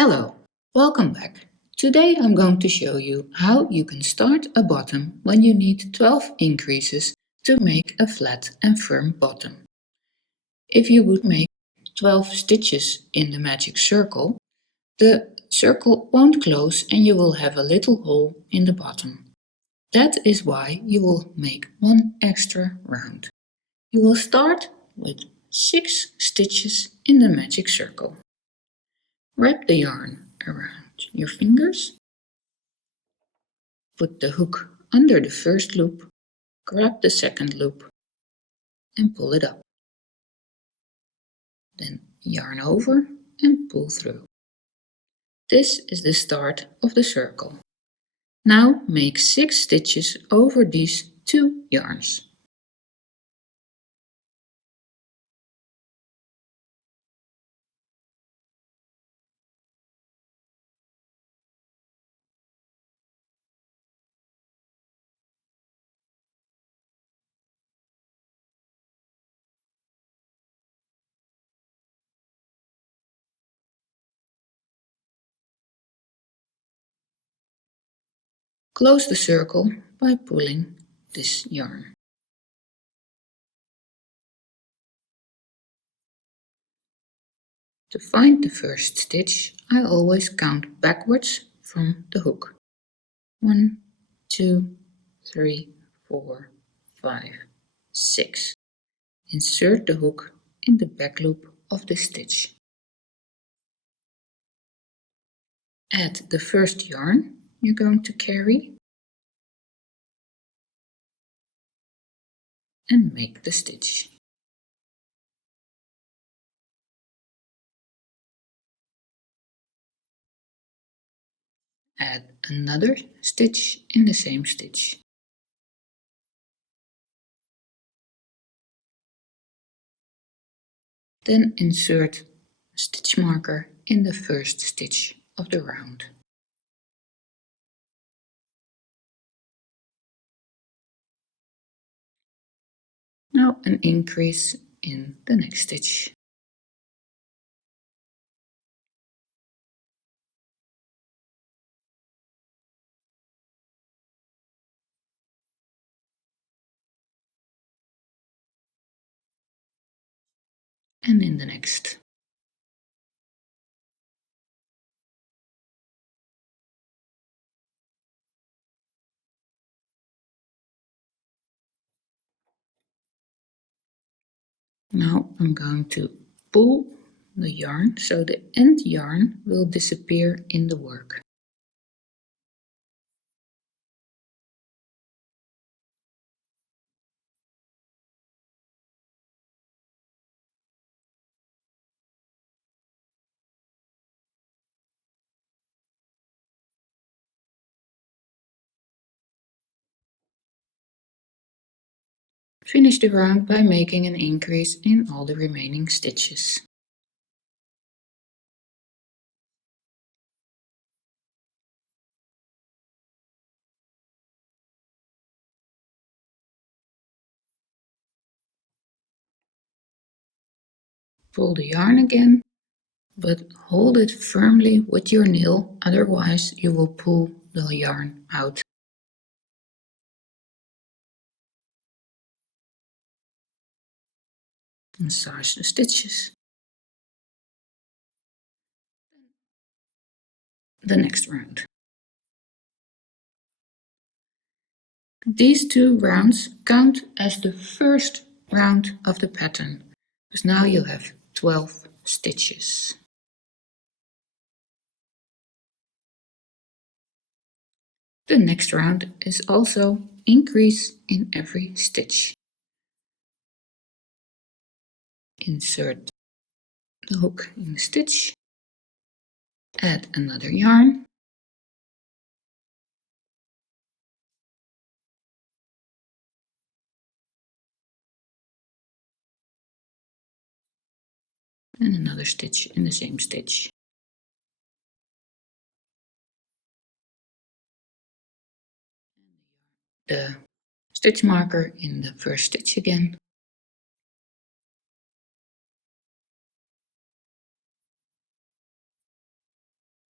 Hello, welcome back. Today I'm going to show you how you can start a bottom when you need 12 increases to make a flat and firm bottom. If you would make 12 stitches in the magic circle, the circle won't close and you will have a little hole in the bottom. That is why you will make one extra round. You will start with 6 stitches in the magic circle. Wrap the yarn around your fingers. Put the hook under the first loop, grab the second loop and pull it up. Then yarn over and pull through. This is the start of the circle. Now make 6 stitches over these 2 yarns. Close the circle by pulling this yarn. To find the first stitch, I always count backwards from the hook. 1, 2, 3, 4, 5, 6. Insert the hook in the back loop of the stitch. Add the first yarn you're going to carry and make the stitch. Add another stitch in the same stitch. Then insert a stitch marker in the first stitch of the round. Now an increase in the next stitch. And in the next. Now I'm going to pull the yarn so the end yarn will disappear in the work. Finish the round by making an increase in all the remaining stitches. Pull the yarn again, but hold it firmly with your nail, otherwise you will pull the yarn out. Massage the stitches. The next round. These 2 rounds count as the first round of the pattern, because now you have 12 stitches. The next round is also increase in every stitch. Insert the hook in the stitch, add another yarn, and another stitch in the same stitch. The stitch marker in the first stitch again.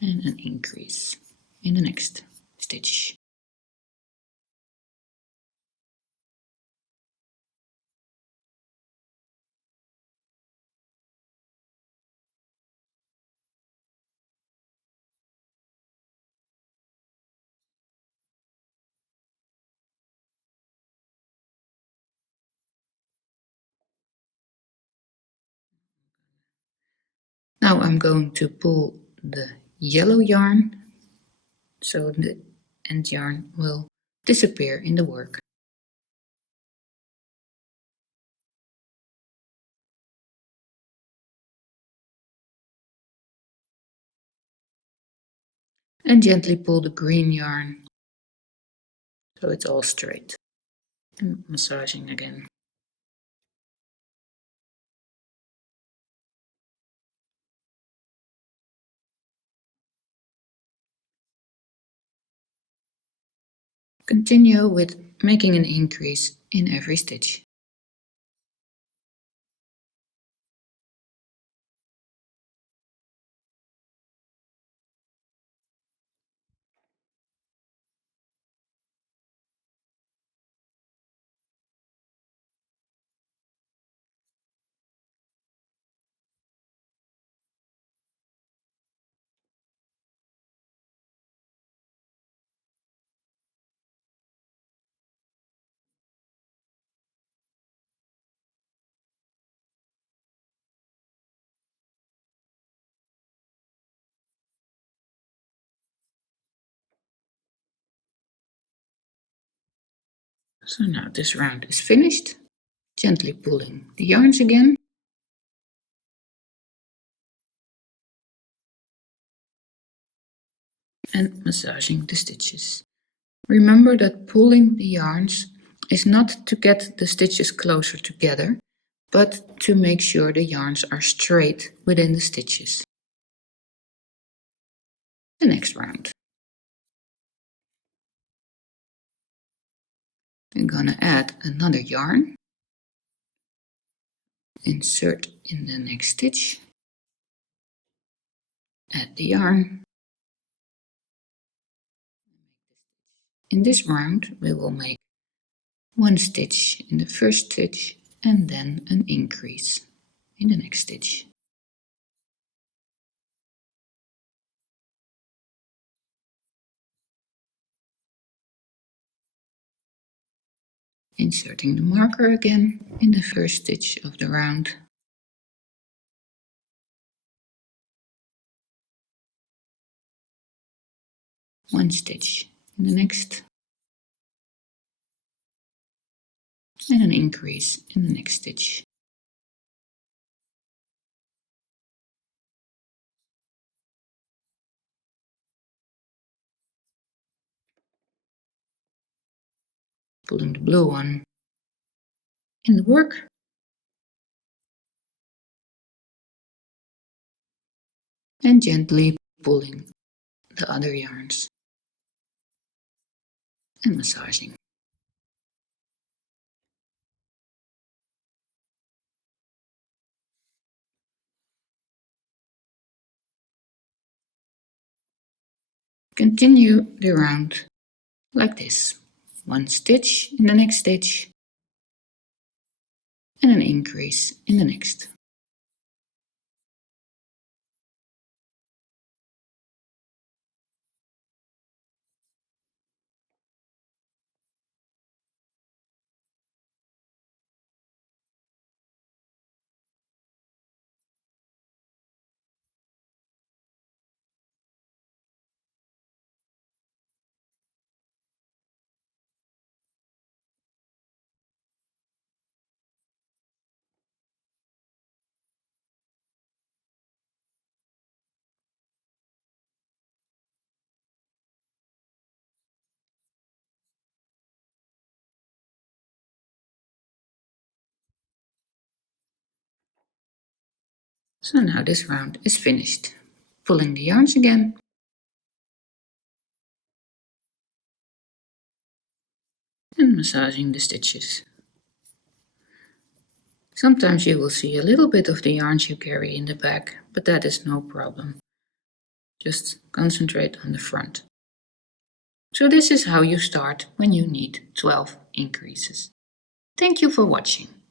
and an increase in the next stitch. Now I'm going to pull the yellow yarn so the end yarn will disappear in the work. And gently pull the green yarn so it's all straight. And massaging again. Continue with making an increase in every stitch. So now this round is finished. Gently pulling the yarns again. And massaging the stitches. Remember that pulling the yarns is not to get the stitches closer together, but to make sure the yarns are straight within the stitches. The next round. I'm gonna add another yarn. Insert in the next stitch. Add the yarn. In this round we will make one stitch in the first stitch and then an increase in the next stitch. Inserting the marker again in the first stitch of the round. One stitch in the next. And an increase in the next stitch. Pulling the blue one in the work. And gently pulling the other yarns. And massaging. Continue the round like this. One stitch in the next stitch. And an increase in the next. So now this round is finished. Pulling the yarns again. And massaging the stitches. Sometimes you will see a little bit of the yarns you carry in the back, but that is no problem. Just concentrate on the front. So this is how you start when you need 12 increases. Thank you for watching.